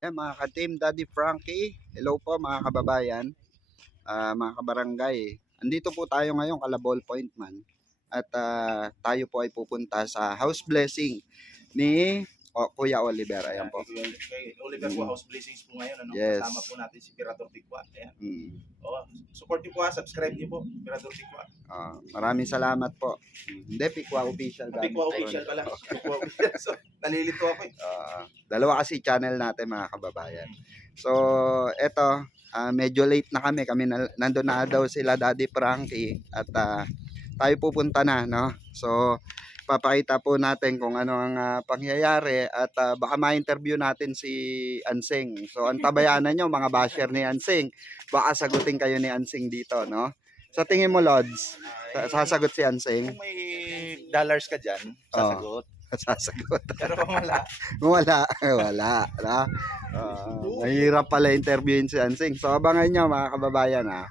Yan mga ka-team Daddy Frankie, hello po mga kababayan, mga kabarangay. Andito po tayo ngayon kala Ballpoint Man at tayo po ay pupunta sa house blessing ni Kuya Oliver. Ayan po. Kay Oliver po, house blessings po ngayon. Yes. Kasama po natin si Pirador Tikwa. Ayan. Mm. Support niyo po subscribe niyo po, Pirador Tikwa. Maraming salamat po. Hindi, Pikwa Official. Pikwa Official pala. Pikwa Official. So, nalilito ako eh. Dalawa kasi channel natin mga kababayan. So, eto, medyo late na kami. Nandun na daw sila Daddy Frankie at tayo pupunta na, no? So, papakita po natin kung ano ang pangyayari at baka ma-interview natin si Ansing. So, antabayanan nyo mga basher ni Ansing. Baka sagutin kayo ni Ansing dito, no? Sa tingin mo, Lods, sasagot si Ansing? Kung may dollars ka dyan, sasagot. Sasagot. Pero kung wala. Wala. No? Mahirap pala interviewin si Ansing. So, abangan nyo mga kababayan, ha?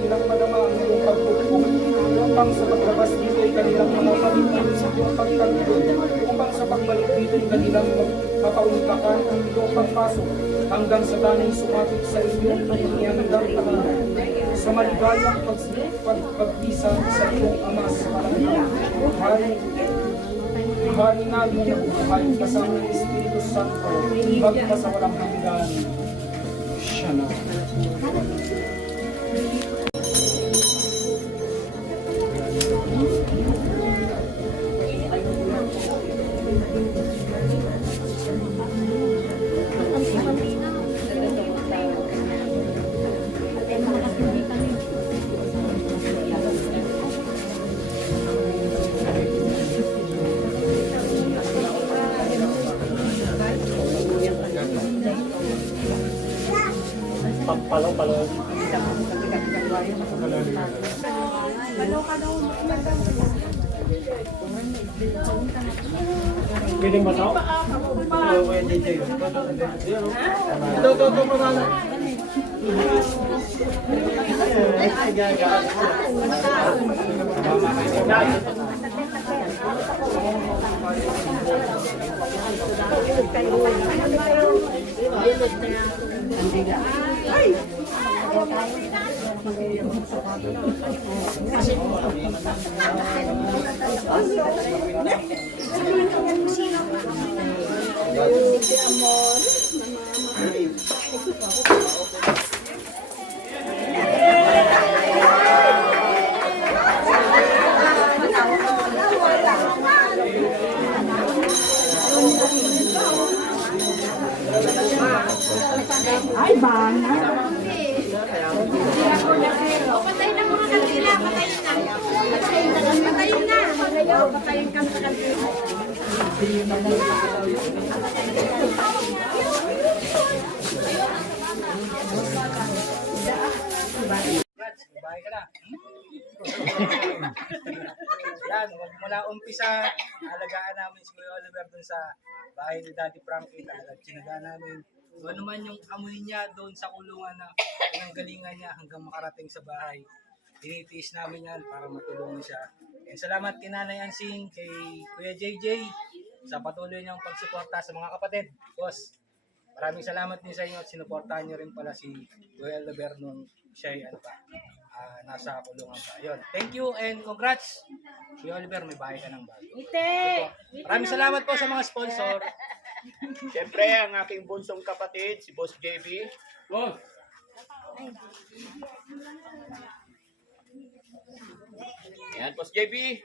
kanilang madama ang iyong pagpupong, upang sa paglabas dito ay kanilang mga pamilya sa iyong pagtanggol, upang sa pagbalik dito ay kanilang mapauntakan ang iyong pagpasok, hanggang sa tanay sumapit sa iyong inihandang tahanan. Sa maligayang pagpisa sa iyong ama sa kalangitan, Hari namin na buhay kasama ng Espiritu Santo, magpasawalang hanggan. Siya na. Pwedeng ba ito? Oo, pwede dito. Ito, pamana. Ay, bana. Patayin na mga kandila, patayin na. Patayin na. Patayin ka sa kandila. Bahay ka na. Yan, mula umpisa, alagaan namin si Kuya Oliver dun sa bahay ni Daddy Frankie. Sinagaan namin. Kung ano man yung amoy niya doon sa kulungan na pinanggalingan niya hanggang makarating sa bahay. Tinitiis namin yan para matulungan siya. And salamat kay Nanay Ansing, kay Kuya JJ sa patuloy niyang pagsuporta sa mga kapatid. Boss, maraming salamat din sa inyo at sinuportahan niyo rin pala si Kuya Oliver nung siya ay nasa kulungan pa. Ayun. Thank you and congrats. Kuya Oliver, may bahay ka ng bago. Maraming salamat po sa mga sponsor. Siyempre, ang aking bunsong kapatid, si Boss JB. Oh. Ayan, Boss JB.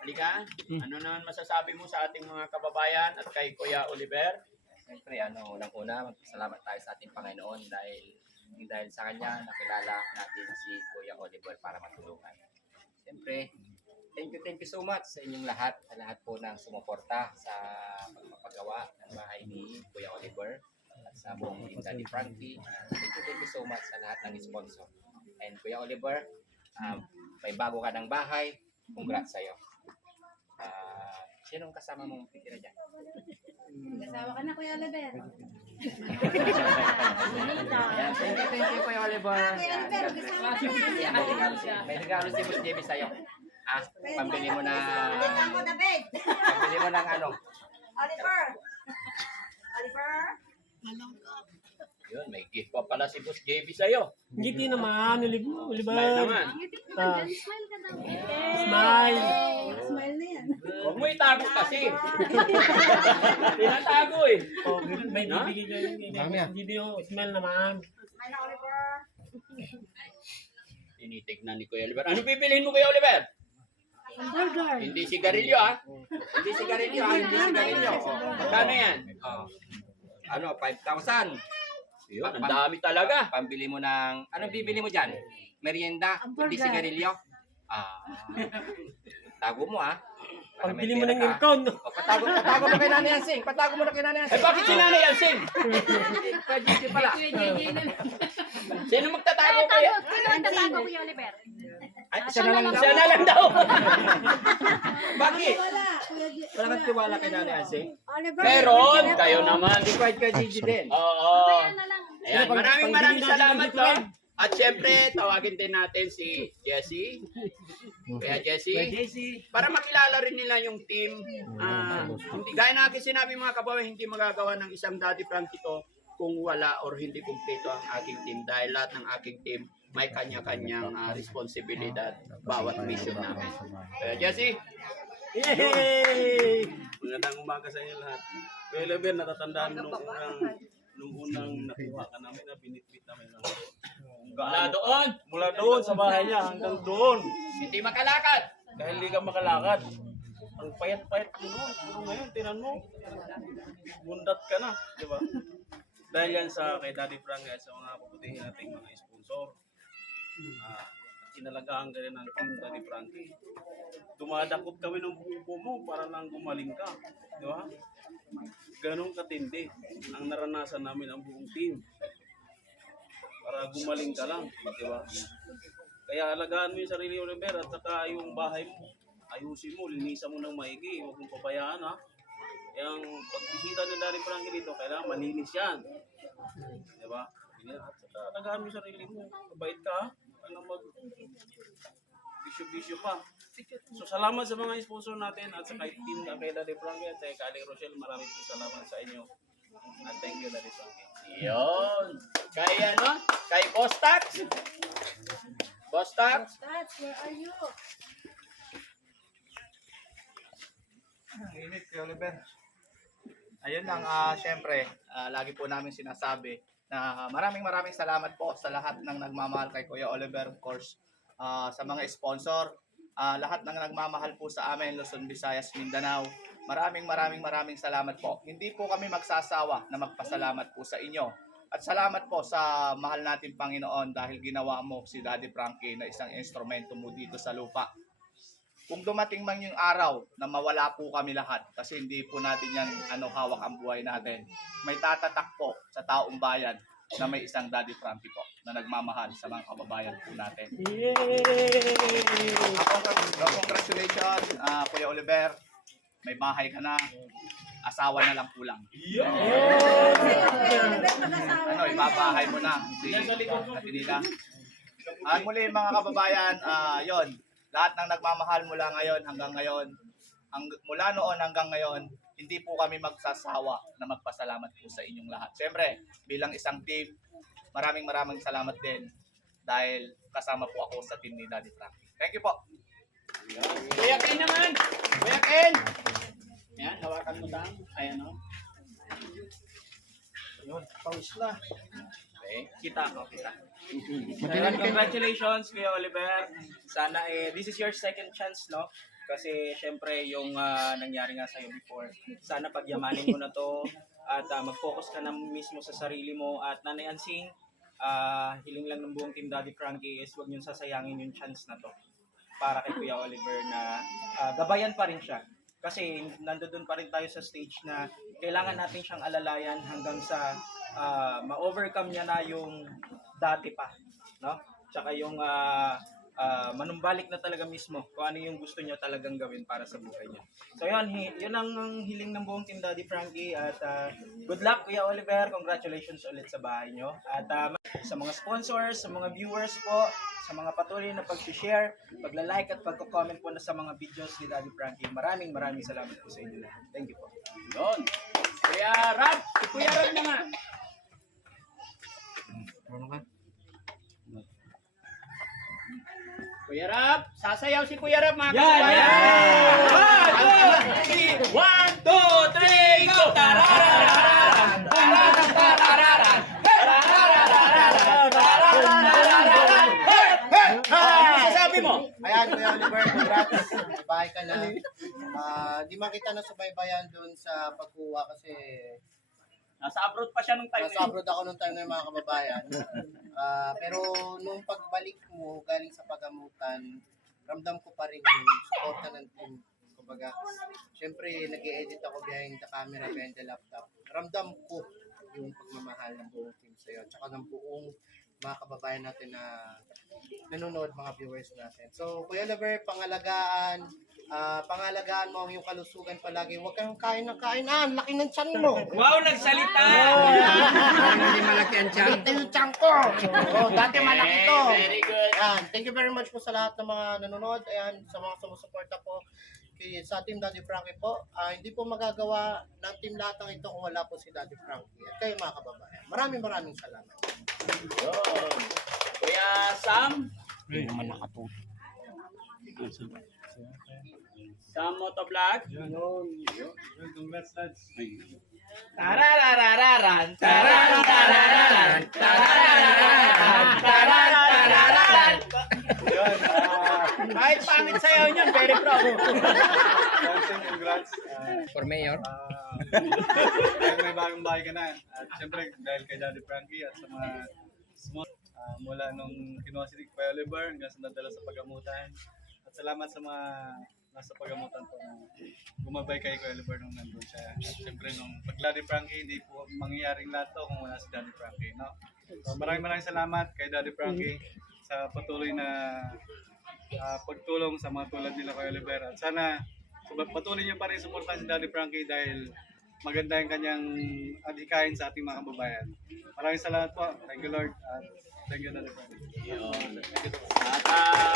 Halika. Ano naman masasabi mo sa ating mga kababayan at kay Kuya Oliver? Siyempre, unang-una, magpasalamat tayo sa ating Panginoon dahil sa Kanya, nakilala natin si Kuya Oliver para matulungan. Siyempre, thank you so much sa inyong lahat, sa lahat po ng sumuporta sa pagpapagawa ng bahay ni Kuya Oliver at sa buong team Daddy Frankie. Thank you so much sa lahat ng sponsor. And Kuya Oliver, may bago ka ng bahay, congrats sa'yo. Sinong kasama mong titira dyan? Kasawa ka na, Kuya Oliver. Ayan, thank you Kuya Oliver. Kuya Oliver, kasama ka na. May regalo si Boss JB sa'yo. Pambili mo na... Ako, David. Pambili mo ng ano? Oliver. Oliver. Yun, may gift pa pala si Boss JB sa'yo. Ngiti naman, Oliver. Smile naman. Smile ka daw. Smile. Smile na yan. Huwag mo itago kasi. Tinatago eh. Oh, may bibigyan kayo. Video, smile naman. Smile na, Oliver. Tinitignan ni Kuya Oliver. Ano pipiliin mo, Kuya Oliver? Burger. Hindi sigarilyo Hindi sigarilyo Hindi sigarilyo. Magkano yan? Ano, 5,000. Yun, ang dami talaga. Pambili mo ng... Anong bibili mo dyan? Merienda? Hindi sigarilyo? Tago mo Para may Pambili mo pera ng ka. aircon. Patago mo kay Nanay Ansing. Patago mo na kay Nanay Eh, Ansing. bakit si Nanay Ansing? Kay JJ pala. Sino magtatago kaya? Sino ang tatago, Kuya Oliver? Ay, siya na lang daw. Siya na lang daw. Bakit? Wala, Kuya Wala kang tiwala kay Nanay Ansing. Oliver. Meron, kayo naman. Divide kay JJ din. Oo. Kaya na lang. Ayan, maraming salamat to. At syempre, tawagin din natin si Jessie. Kaya Jessie, para makilala rin nila yung team. Hindi, gaya na aking sinabi mga kababayan, hindi magagawa ng isang Daddy Frankie to kung wala or hindi kumpleto ang aking team. Dahil lahat ng aking team may kanya-kanyang responsibilidad bawat mission namin. Kaya Jessie, Yay! Magandang umaga sa inyo lahat. Kuya Oliver, natatandaan nung unang nakuha ka namin na binitbit namin ng mula doon, mula doon sa bahay niya hanggang doon. hindi makalakad. Dahil hindi ka makalakad. Ang payat-payat mo noon. Pero ngayon, tinan mo. Bundat ka na. Di ba? Dahil yan sa kay Daddy Frank at sa mga puputihin nating mga sponsor. Inalagaan ka rin ng team Daddy Frankie. Dumadakot kami ng buko mo para lang gumaling ka. Di ba? Ganong katindi ang naranasan namin ang buong team. Para gumaling ka lang. Di ba? Kaya alagaan mo yung sarili, Oliver, at saka yung bahay mo. Ayusin mo, linisan mo ng maigi. Huwag mong pabayaan, ha? Yung pagbisita ni Daddy Frankie dito, kailangan malinis yan. Di ba? At saka alagaan mo yung sarili mo. Mabait ka, ha? Ano mag bisyo-bisyo pa. So salamat sa mga sponsor natin at sa kay team kay Daddy Frankie at kay Aling Rochelle. Maraming po salamat sa inyo. At thank you, Daddy Frankie. Yun. Kay ano? Kay Boss Tax. Boss Tax. Dad, where are you? Ang init, Kuya Oliver. Ayun lang, syempre, lagi po namin sinasabi na maraming salamat po sa lahat ng nagmamahal kay Kuya Oliver, of course, sa mga sponsor, lahat ng nagmamahal po sa amin, Luzon, Visayas, Mindanao. Maraming salamat po. Hindi po kami magsasawa na magpasalamat po sa inyo. At salamat po sa mahal natin Panginoon dahil ginawa mo si Daddy Frankie na isang instrumento mo dito sa lupa. Kung dumating man yung araw na mawala po kami lahat kasi hindi po natin yan hawak ang buhay natin, may tatatak po sa taong bayan na may isang Daddy Frankie po na nagmamahal sa mga kababayan po natin. Yay! Congratulations, Kuya Oliver. May bahay ka na. Asawa na lang kulang. Ibabahay mo na. At nila. At muli mga kababayan, yon. Lahat ng nagmamahal mula ngayon hanggang ngayon, mula noon hanggang ngayon, hindi po kami magsasawa na magpasalamat po sa inyong lahat. Siyempre, bilang isang team, maraming salamat din dahil kasama po ako sa team ni Daddy Frankie. Thank you po. Kuya Ken naman. Kuya Ken. Yan, hawakan mo lang. Ayan o. Yun, pawis na. Okay. Kita. Ayan, congratulations Kuya Oliver. Sana this is your second chance, no? Kasi syempre yung nangyari nga sa'yo before. Sana pagyamanin mo na to at mag-focus ka na mismo sa sarili mo. At Nanay Ansing, hiling lang ng buong team Daddy Frankie is huwag niyong sasayangin yung chance na to para kay Kuya Oliver na gabayan pa rin siya. Kasi nandoon pa rin tayo sa stage na kailangan natin siyang alalayan hanggang sa ma-overcome niya na yung dati pa, no? Tsaka yung manumbalik na talaga mismo kung ano yung gusto niya talagang gawin para sa buhay niya. So yun ang hiling ng buong team Daddy Frankie at good luck Kuya Oliver, congratulations ulit sa bahay niyo. At sa mga sponsors, sa mga viewers po, sa mga patuloy na pag-share, pagla-like at pagko-comment po na sa mga videos ni Daddy Frankie. Maraming salamat po sa inyo lahat. Thank you po. Yun. Kuya Rab. Si Kuya Rab na nga. Kuya Rab. Sasayaw si Kuya Rab mga kababayan. 1, 2, 3, go! Tararararan! Tararararan! Ano sasabi mo? Ayan, Kuya Oliver, congrats. Bahay ka na. Di makita na subaybayan doon sa pagkuha kasi Nasa abroad pa siya nung time nasa abroad ako nung time na yung mga kababayan. Pero nung pagbalik mo galing sa pagamutan, ramdam ko pa rin yung suporta ng team. Kumbaga, syempre nag-i-edit ako behind the camera, behind the laptop. Ramdam ko yung pagmamahal ng buong team sa'yo, tsaka ng buong mga kababayan natin na nanonood, mga viewers natin. So, Kuya Oliver, pangalagaan mo ang iyong kalusugan palagi. Huwag kang kain ng kain. Laki ng tiyan mo. Wow, nagsalita! Hindi malaki ang tiyan. Ito yung tiyan ko. Dati malaki to. Very good. Ayan, thank you very much po sa lahat ng mga nanonood. Ayan, sa mga sumusuporta po sa Team Daddy Frankie po. Hindi po magagawa ng team lahat ng ito kung wala po si Daddy Frankie. At kayo mga kababayan. Maraming salamat. Yun. Kuya Sam? Sam Motovlog? Congrats, lads. Tararararan, tararararan, tararararan, tararararan. Yun. Kahit pangit sayaw niyan, very proud. Congrats. For mayor. Dahil may bagong bahay ka na. At syempre, dahil kay Daddy Frankie at sa mga small, mula nung kinuha si Kuya Oliver hanggang sa nadala sa pagamutan. At salamat sa mga nasa pagamutan po na gumabay kay Kuya Oliver nung nandun siya. At syempre, nung pag Daddy Frankie, hindi po mangyayaring lahat to kung wala si Daddy Frankie. No? So, maraming salamat kay Daddy Frankie sa patuloy na pagtulong sa mga tulad nila Kuya Oliver. At sana patuloy niyo pa rin suportahan si Daddy Frankie dahil maganda yung kanyang adhikain sa ating mga kababayan. Maraming salamat po. Thank you, Lord. At thank you, Daddy Frankie. At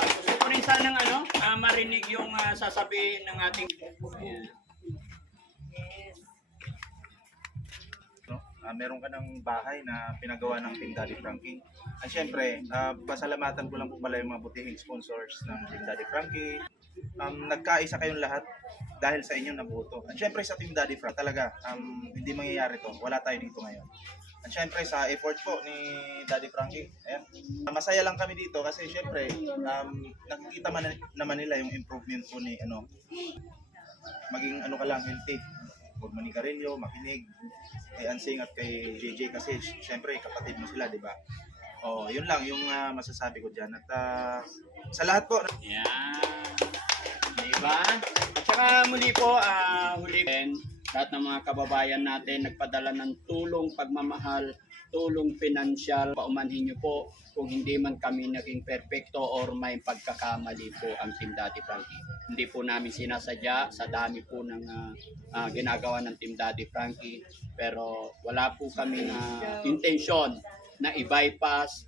gusto ko rin sanang marinig yung sasabihin ng ating meron ka ng bahay na pinagawa ng Team Daddy Frankie. At syempre, pasalamatan ko lang po pala yung mga butihing sponsors ng Team Daddy Frankie. Nagkaisa kayong lahat dahil sa inyong nabuto. At syempre sa Team Daddy Frankie talaga, hindi mangyayari to. Wala tayo dito ngayon. At syempre sa effort po ni Daddy Frankie, ayan, masaya lang kami dito kasi syempre nakikita naman nila yung improvement po ni maging ka lang healthy. Huwag manigarilyo, makinig kay Ansing at kay JJ kasi syempre kapatid mo sila, di ba? Yun lang yung masasabi ko dyan. At sa lahat po. Yan. Diba? At saka muli po, lahat ng mga kababayan natin nagpadala ng tulong, pagmamahal, tulong pinansyal. Paumanhin nyo po kung hindi man kami naging perfecto or may pagkakamali po ang Team Daddy Frankie. Hindi po namin sinasadya sa dami po ng ginagawa ng Team Daddy Frankie. Pero wala po kami na intensyon na i-bypass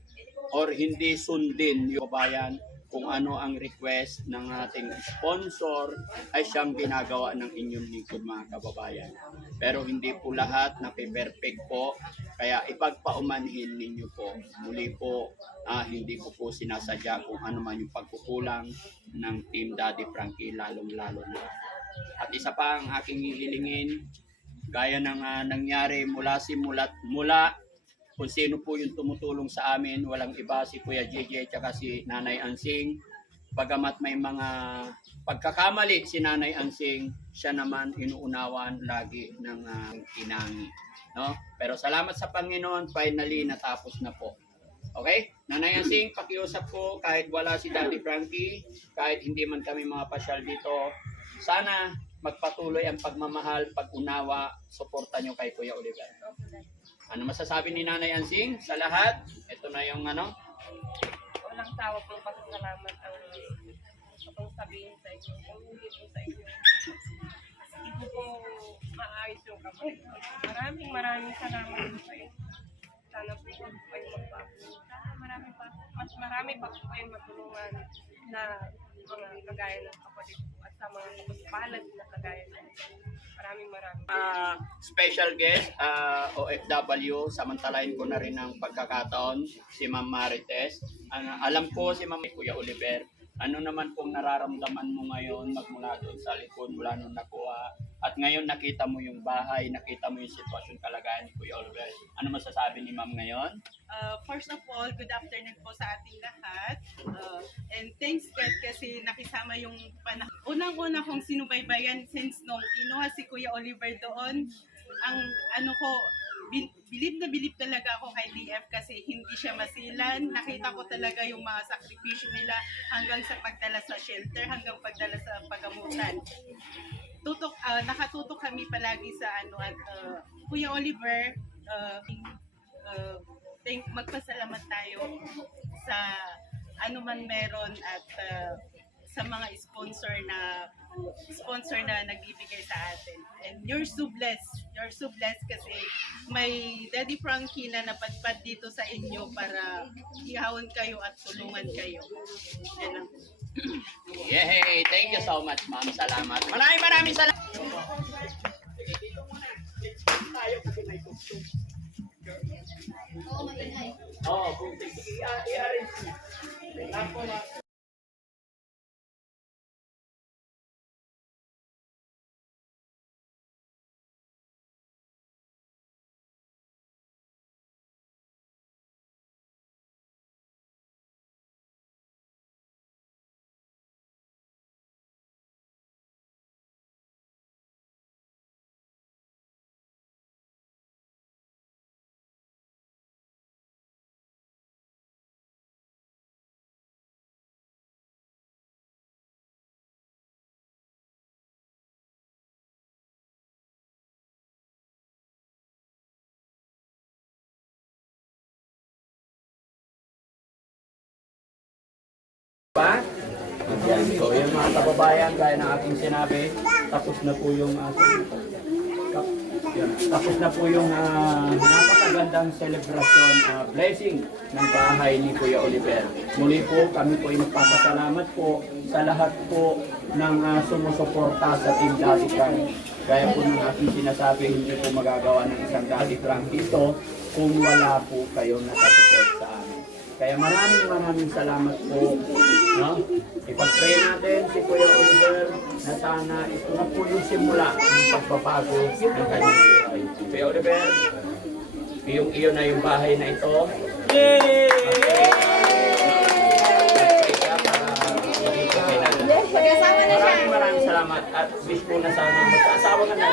or hindi sundin yung kabayan kung ano ang request ng ating sponsor ay siyang ginagawa ng inyong lingkod mga kababayan. Pero hindi po lahat napiperfect po, kaya ipagpaumanhin ninyo po. Muli po, hindi ko po sinasadya kung ano man yung pagkukulang ng Team Daddy Frankie, lalong-lalo na. At isa pa ang aking hihilingin, gaya ng nangyari mula kung sino po yung tumutulong sa amin, walang iba si Kuya JJ at si Nanay Ansing. Bagamat may mga pagkakamali si Nanay Ansing, siya naman inuunawan lagi ng tinangi. No? Pero salamat sa Panginoon, finally natapos na po. Okay? Nanay Ansing, pakiusap ko kahit wala si Daddy Frankie, kahit hindi man kami mga pasyal dito, sana magpatuloy ang pagmamahal, pag-unawa, suporta nyo kay Kuya Oliver. Ano masasabi ni Nanay Ansing sa lahat? Ito na yung Walang tawa pong pasasalamat ang akong sabihin sa inyo. Kung hindi po sa inyo, hindi po maayos yung kapatid. Maraming salamat po sa inyo. Sana po kayo magbago. Sana mas marami pa po kayong matulungan na mga kagaya ng kapatid po at sa mga palad na kagaya ng maraming. special guest, OFW, samantalahin ko na rin ang pagkakataon, si Ma'am Marites. Alam ko si Ma'am Kuya Oliver, ano naman pong nararamdaman mo ngayon magmula doon sa likod, mula nung nakuha, at ngayon nakita mo yung bahay, nakita mo yung sitwasyon kalagayan ni Kuya Oliver. Ano masasabi ni Ma'am ngayon? First of all, good afternoon po sa ating lahat. And thanks God kasi nakisama yung panahon. Unang-una kong sinubaybayan since nung kinuha si Kuya Oliver doon, ang bilib na bilib talaga ako kay DF kasi hindi siya masilan. Nakita ko talaga yung mga sakripisyo nila hanggang sa pagdala sa shelter, hanggang pagdala sa pagamutan. Nakatutok kami palagi sa Kuya Oliver, magpasalamat tayo sa ano man meron at sa mga sponsor na nagbibigay sa atin. And you're so blessed kasi may Daddy Frankie na napadpad dito sa inyo para ihawon kayo at tulungan kayo. Yan ang Yay! Thank you so much, ma'am. Salamat. Maraming salamat. Oo, i-arrange. Yan. So, yung mga kababayan, gaya ng aking sinabi, tapos na po yung napakagandang celebration, blessing ng bahay ni Kuya Oliver. Muli po, kami po ay magpapasalamat po sa lahat po ng sumusuporta sa Team Daddy Frank. Gaya po ng aking sinasabi, hindi po magagawa ng isang Daddy Frank ito kung wala po kayong nakasupport sa amin. Kaya maraming salamat po. No? Ipag-pray natin si Kuya Oliver na sana ito na po yung simula ng pagbabago ng kanyang buhay. Kuya Oliver, iyo na yung bahay na ito. Yay! Maraming salamat at wish ko na sana magkaasawa ka na.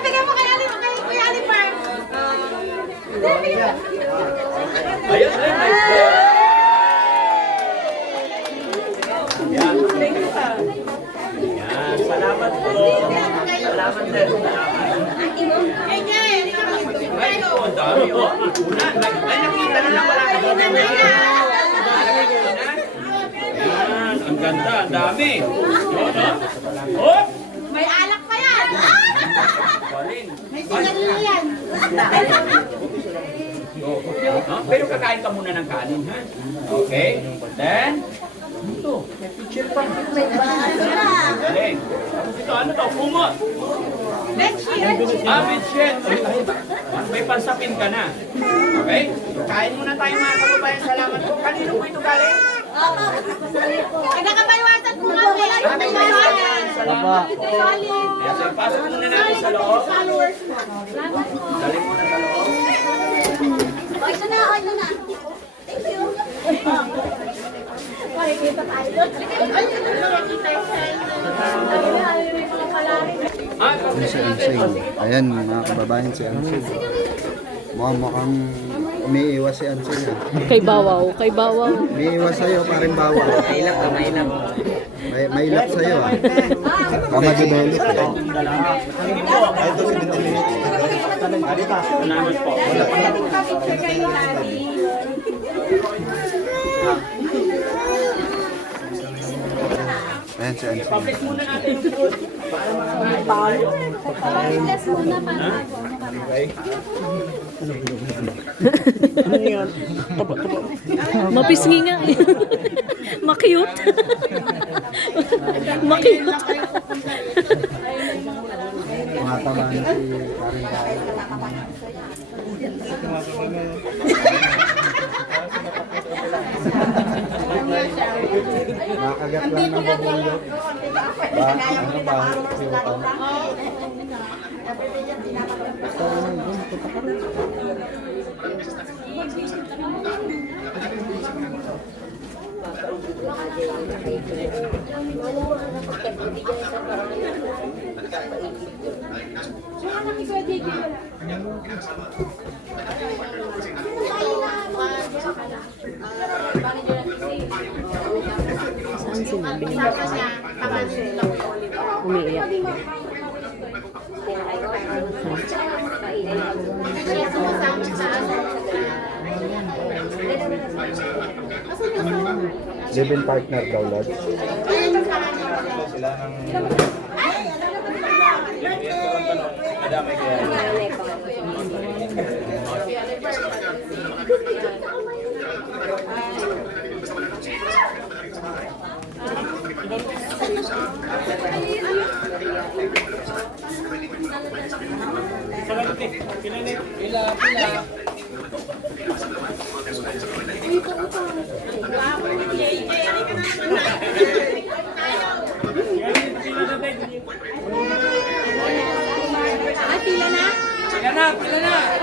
Bigyan mo kay Kuya Oliver. Ayun, my God. Yan. Yan, salamat po. Salamat din. Ay, ang dami oh. Ay, nakita na lang wala ka. Yan, ang ganda, ang dami. Oh! May alak pa yan. May sinarili yan. Pero kakain ka muna ng kanin, ha? Okay? Then, ito, may picture pa. Galing. Ito, ano to? Kumot. Bedsheet. May pansapin ka na. Okay? Kain muna tayo mga kababayan. Salamat po. Kanino po ito galing? Nagkakabaywasan po kami. Salamat po. Pasok muna natin sa loob. Dali muna sa loob. Ito na. Thank you. Makikita tayo doon. Ano si Ansel? Ayan mga kababayan, si Ansel. Mukhang umiiwas si Ansel. Kay Bawaw. Umiiwas sa'yo, parang Bawaw. May ilap sa'yo. Kamagibelit. Ito si Bintilinit. Salamat po. Ayan si Ansel. Public muna natin yung food. Bless muna para Okay. Mapisngi nga. Makiyot. Makiyot. Matamaan si Karen Kaya. Nakagat lang ng babulot. Ano ba? Siwatan. Saan sinabi niya? Umiiyak. Live-in partner daw, Lord. Sila ng Madami kaya. Pila na?